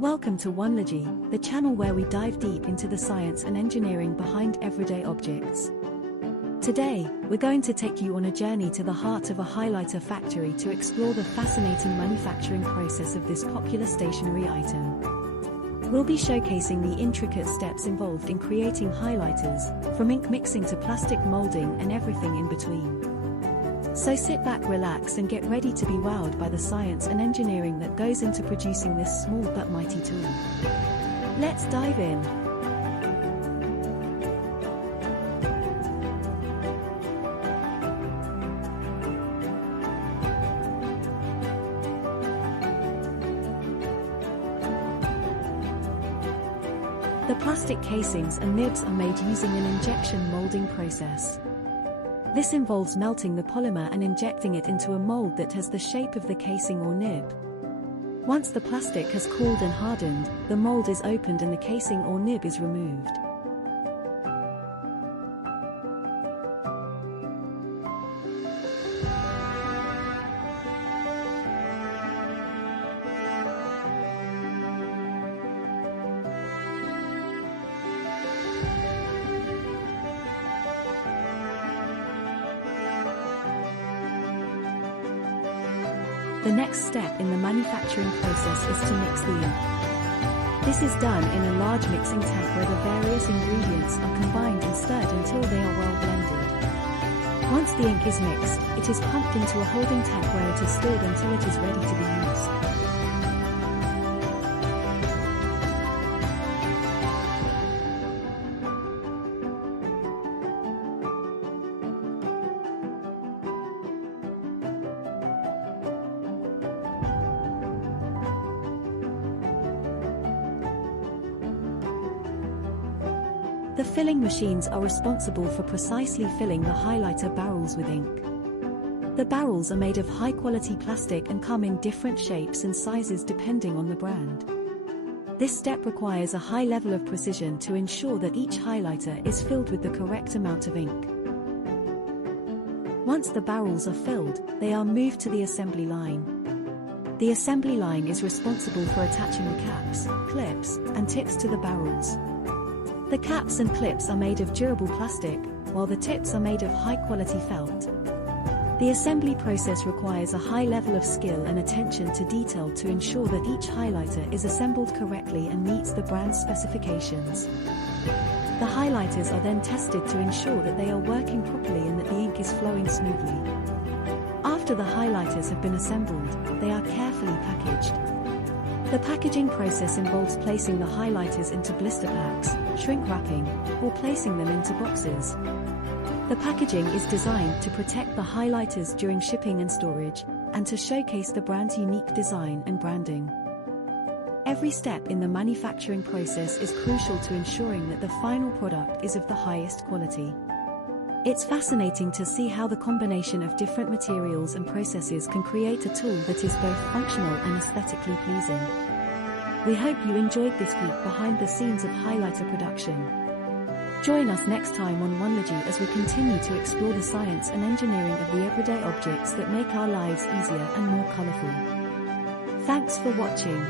Welcome to OneLogy, the channel where we dive deep into the science and engineering behind everyday objects. Today, we're going to take you on a journey to the heart of a highlighter factory to explore the fascinating manufacturing process of this popular stationery item. We'll be showcasing the intricate steps involved in creating highlighters, from ink mixing to plastic molding and everything in between. So sit back, relax and get ready to be wowed by the science and engineering that goes into producing this small but mighty tool. Let's dive in. The plastic casings and nibs are made using an injection molding process. This involves melting the polymer and injecting it into a mold that has the shape of the casing or nib. Once the plastic has cooled and hardened, the mold is opened and the casing or nib is removed. The next step in the manufacturing process is to mix the ink. This is done in a large mixing tank where the various ingredients are combined and stirred until they are well blended. Once the ink is mixed, it is pumped into a holding tank where it is stored until it is ready to be used. The filling machines are responsible for precisely filling the highlighter barrels with ink. The barrels are made of high-quality plastic and come in different shapes and sizes depending on the brand. This step requires a high level of precision to ensure that each highlighter is filled with the correct amount of ink. Once the barrels are filled, they are moved to the assembly line. The assembly line is responsible for attaching the caps, clips, and tips to the barrels. The caps and clips are made of durable plastic, while the tips are made of high-quality felt. The assembly process requires a high level of skill and attention to detail to ensure that each highlighter is assembled correctly and meets the brand's specifications. The highlighters are then tested to ensure that they are working properly and that the ink is flowing smoothly. After the highlighters have been assembled, they are carefully packaged. The packaging process involves placing the highlighters into blister packs, shrink wrapping, or placing them into boxes. The packaging is designed to protect the highlighters during shipping and storage, and to showcase the brand's unique design and branding. Every step in the manufacturing process is crucial to ensuring that the final product is of the highest quality. It's fascinating to see how the combination of different materials and processes can create a tool that is both functional and aesthetically pleasing. We hope you enjoyed this peek behind the scenes of highlighter production. Join us next time on OneLogy as we continue to explore the science and engineering of the everyday objects that make our lives easier and more colorful. Thanks for watching.